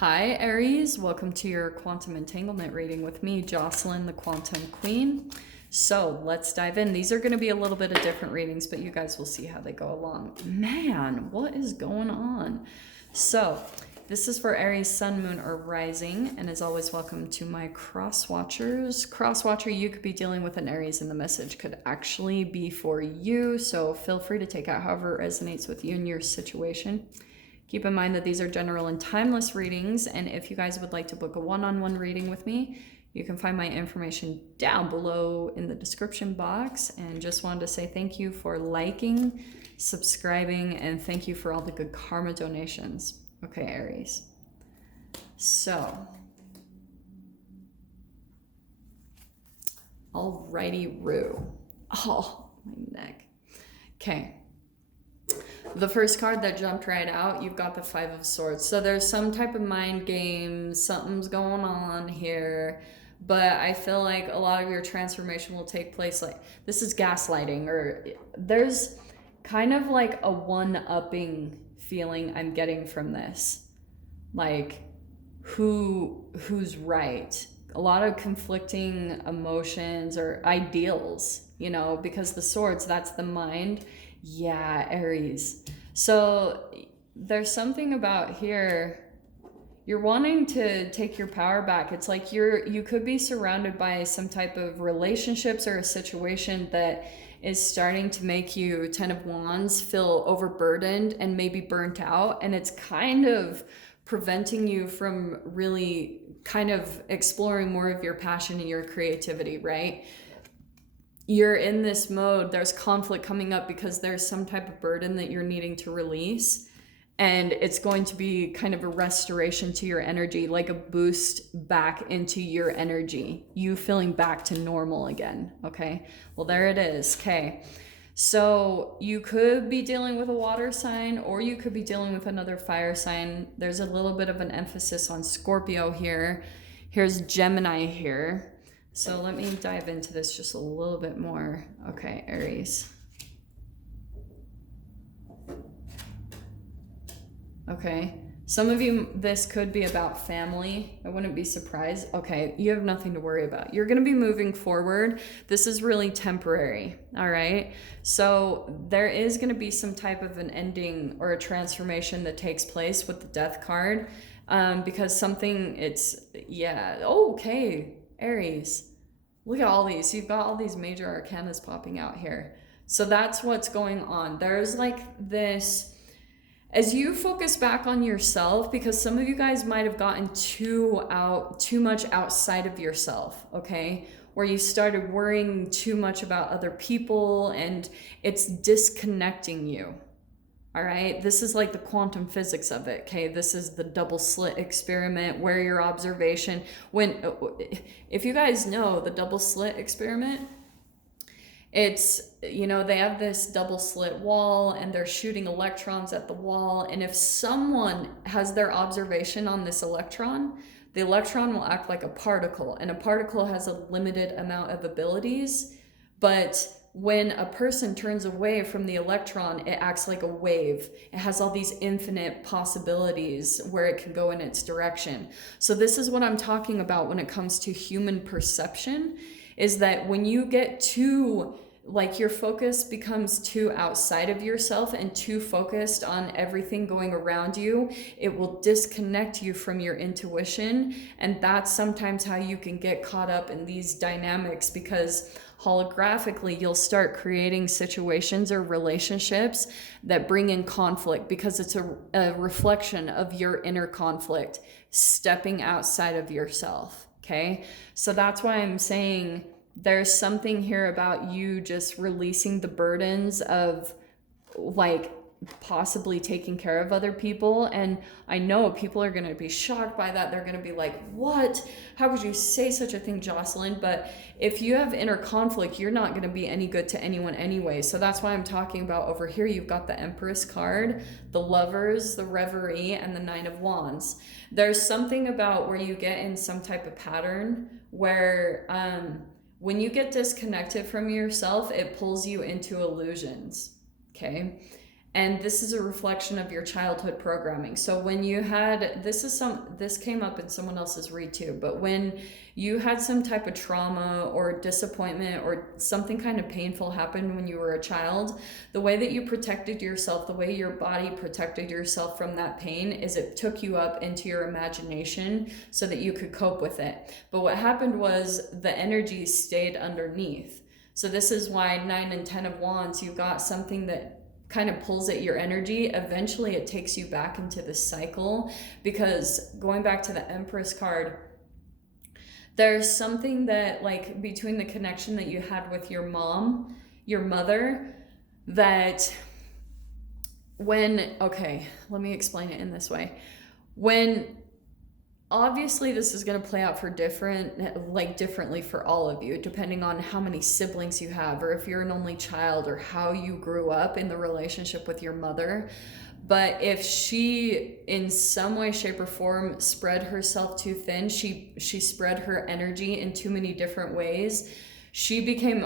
Hi, Aries. Welcome to your quantum entanglement reading with me, Jocelyn, the Quantum Queen. So let's dive in. These are going to be a little bit of different readings, but you guys will see how they go along. Man, what is going on? So this is for Aries, Sun, Moon, or Rising. And as always, welcome to my cross watchers. Cross watcher, you could be dealing with an Aries and the message could actually be for you. So feel free to take out however it resonates with you and your situation. Keep in mind that these are general and timeless readings, and if you guys would like to book a one-on-one reading with me, you can find my information down below in the description box. And just wanted to say thank you for liking, subscribing, and thank you for all the good karma donations. Okay, Aries. So, alrighty, Roo. Oh, my neck. Okay. The first card that jumped right out, you've got the Five of Swords. So there's some type of mind game, something's going on here, but I feel like a lot of your transformation will take place like, this is gaslighting, or there's kind of like a one-upping feeling I'm getting from this. Like, who's right? A lot of conflicting emotions or ideals, you know, because the swords, that's the mind. Yeah, Aries. So there's something about here, you're wanting to take your power back. It's like you could be surrounded by some type of relationships or a situation that is starting to make you, Ten of Wands, feel overburdened and maybe burnt out. And it's kind of preventing you from really kind of exploring more of your passion and your creativity, right? You're in this mode, there's conflict coming up because there's some type of burden that you're needing to release. And it's going to be kind of a restoration to your energy, like a boost back into your energy. You feeling back to normal again, okay? Well, there it is, okay. So you could be dealing with a water sign, or you could be dealing with another fire sign. There's a little bit of an emphasis on Scorpio here. Here's Gemini here. So let me dive into this just a little bit more. Okay, Aries. Okay, some of you, this could be about family. I wouldn't be surprised. Okay, you have nothing to worry about. You're going to be moving forward. This is really temporary, all right? So there is going to be some type of an ending or a transformation that takes place with the Death card, because something, yeah, okay, Aries. Look at all these. You've got all these major arcanas popping out here. So that's what's going on. There's like this, as you focus back on yourself, because some of you guys might have gotten too much outside of yourself, okay? Where you started worrying too much about other people and it's disconnecting you. All right, this is like the quantum physics of it, okay? This is the double slit experiment where your observation, if you guys know the double slit experiment, it's, you know, they have this double slit wall and they're shooting electrons at the wall. And if someone has their observation on this electron, the electron will act like a particle, and a particle has a limited amount of abilities, but when a person turns away from the electron, it acts like a wave. It has all these infinite possibilities where it can go in its direction. So this is what I'm talking about when it comes to human perception, is that when you get too, like your focus becomes too outside of yourself and too focused on everything going around you, it will disconnect you from your intuition. And that's sometimes how you can get caught up in these dynamics, because holographically you'll start creating situations or relationships that bring in conflict, because it's a reflection of your inner conflict, stepping outside of yourself, okay? So that's why I'm saying there's something here about you just releasing the burdens of like possibly taking care of other people. And I know people are going to be shocked by that. They're going to be like, what? How would you say such a thing, Jocelyn? But if you have inner conflict, you're not going to be any good to anyone anyway. So that's why I'm talking about over here. You've got the Empress card, the Lovers, the Reverie, and the Nine of Wands. There's something about where you get in some type of pattern where when you get disconnected from yourself, it pulls you into illusions, okay? And this is a reflection of your childhood programming. So when you had, this came up in someone else's read too, but when you had some type of trauma or disappointment or something kind of painful happen when you were a child, the way that you protected yourself, the way your body protected yourself from that pain is it took you up into your imagination so that you could cope with it. But what happened was the energy stayed underneath. So this is why 9 and 10 of Wands, you got something that kind of pulls at your energy. Eventually it takes you back into the cycle, because going back to the Empress card, there's something that, like, between the connection that you had with your mom, your mother, that okay, let me explain it in this way. Obviously this is going to play out for differently for all of you, depending on how many siblings you have, or if you're an only child, or how you grew up in the relationship with your mother. But if she in some way, shape, or form spread herself too thin, she spread her energy in too many different ways, she became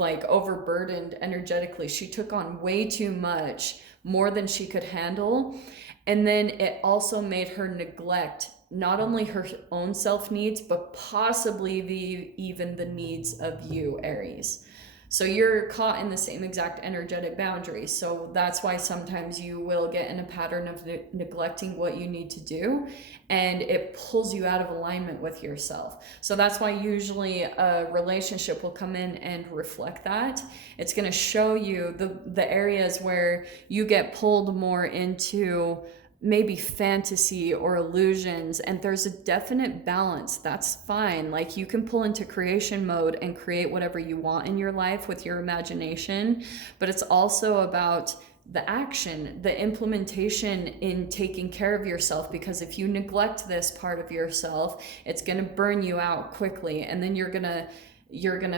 overburdened energetically. She took on way too much, more than she could handle. And then it also made her neglect not only her own self needs, but possibly even the needs of you, Aries. So you're caught in the same exact energetic boundary. So that's why sometimes you will get in a pattern of neglecting what you need to do, and it pulls you out of alignment with yourself. So that's why usually a relationship will come in and reflect that. It's going to show you the areas where you get pulled more into maybe fantasy or illusions, and there's a definite balance. That's fine. Like, you can pull into creation mode and create whatever you want in your life with your imagination, but it's also about the action, the implementation in taking care of yourself, because if you neglect this part of yourself, it's going to burn you out quickly, and then you're going to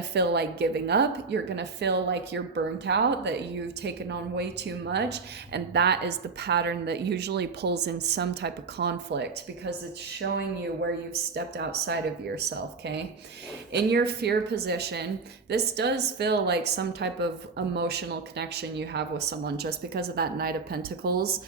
feel like giving up. You're going to feel like you're burnt out, that you've taken on way too much. And that is the pattern that usually pulls in some type of conflict, because it's showing you where you've stepped outside of yourself, okay? In your fear position, this does feel like some type of emotional connection you have with someone, just because of that Knight of Pentacles.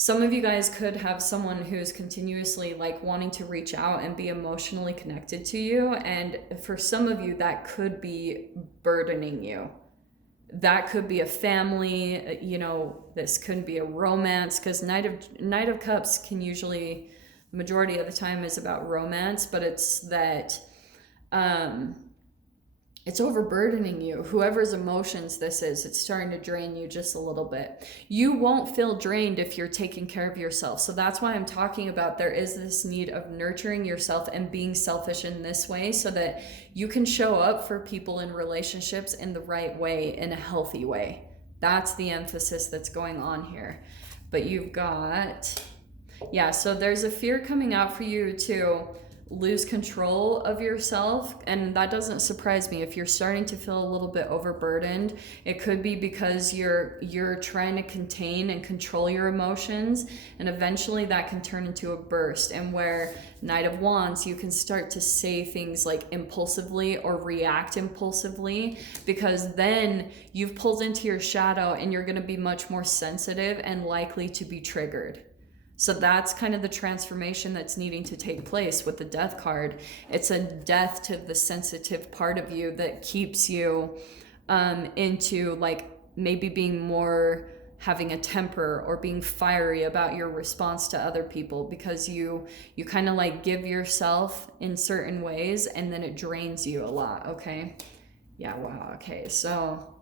Some of you guys could have someone who's continuously like wanting to reach out and be emotionally connected to you. And for some of you, that could be burdening you. That could be a family, this could be a romance, because Knight of Cups can usually, the majority of the time, is about romance, but it's that it's overburdening you. Whoever's emotions this is, it's starting to drain you just a little bit. You won't feel drained if you're taking care of yourself. So that's why I'm talking about there is this need of nurturing yourself and being selfish in this way, so that you can show up for people in relationships in the right way, in a healthy way. That's the emphasis that's going on here. But you've got, so there's a fear coming out for you to lose control of yourself, and that doesn't surprise me. If you're starting to feel a little bit overburdened, it could be because you're trying to contain and control your emotions, and eventually that can turn into a burst, and where Knight of Wands, you can start to say things like impulsively or react impulsively, because then you've pulled into your shadow and you're going to be much more sensitive and likely to be triggered. So that's kind of the transformation that's needing to take place with the Death card. It's a death to the sensitive part of you that keeps you into like maybe being more, having a temper or being fiery about your response to other people, because you kind of like give yourself in certain ways and then it drains you a lot, okay? Yeah, wow, okay. So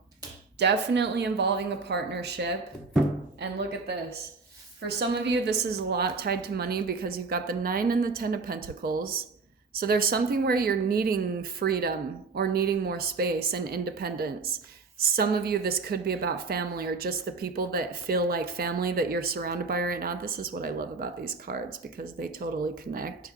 definitely involving a partnership. And look at this. For some of you, this is a lot tied to money, because you've got the 9 and the 10 of Pentacles. So there's something where you're needing freedom or needing more space and independence. Some of you, this could be about family, or just the people that feel like family that you're surrounded by right now. This is what I love about these cards, because they totally connect.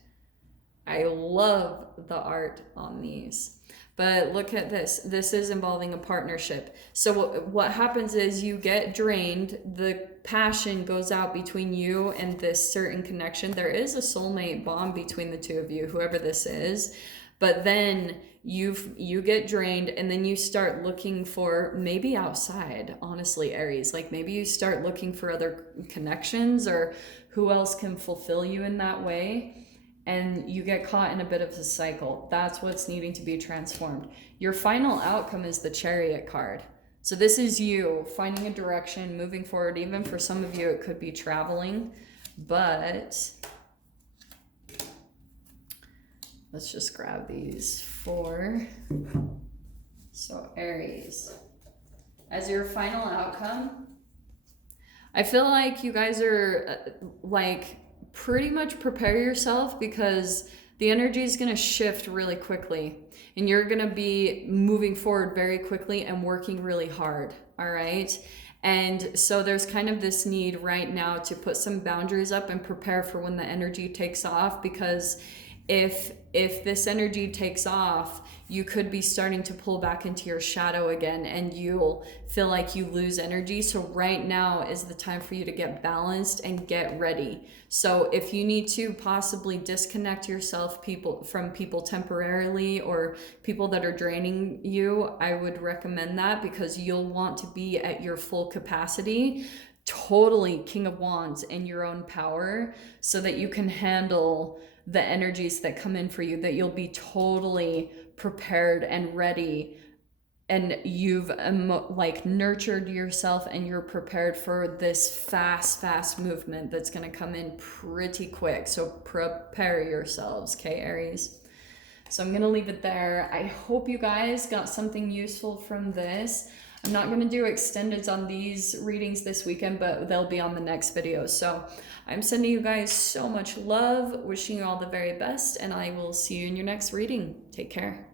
I love the art on these. But look at this. This is involving a partnership. So what happens is you get drained. The passion goes out between you and this certain connection. There is a soulmate bond between the two of you, whoever this is. But then you get drained, and then you start looking for, maybe outside, honestly, Aries, like maybe you start looking for other connections or who else can fulfill you in that way, and you get caught in a bit of a cycle. That's what's needing to be transformed. Your final outcome is the Chariot card. So this is you finding a direction, moving forward. Even for some of you, it could be traveling, but let's just grab these 4. So Aries, as your final outcome, I feel like you guys are like, pretty much prepare yourself, because the energy is going to shift really quickly, and you're going to be moving forward very quickly and working really hard. All right. And so there's kind of this need right now to put some boundaries up and prepare for when the energy takes off, because if this energy takes off, you could be starting to pull back into your shadow again, and you'll feel like you lose energy. So right now is the time for you to get balanced and get ready. So if you need to possibly disconnect yourself from people temporarily, or people that are draining you, I would recommend that, because you'll want to be at your full capacity, totally King of Wands in your own power, so that you can handle the energies that come in for you, that you'll be totally prepared and ready, and you've like nurtured yourself, and you're prepared for this fast movement that's going to come in pretty quick. So prepare yourselves, okay, Aries? So I'm going to leave it there. I hope you guys got something useful from this. I'm not going to do extendeds on these readings this weekend, but they'll be on the next video. So I'm sending you guys so much love, wishing you all the very best, and I will see you in your next reading. Take care.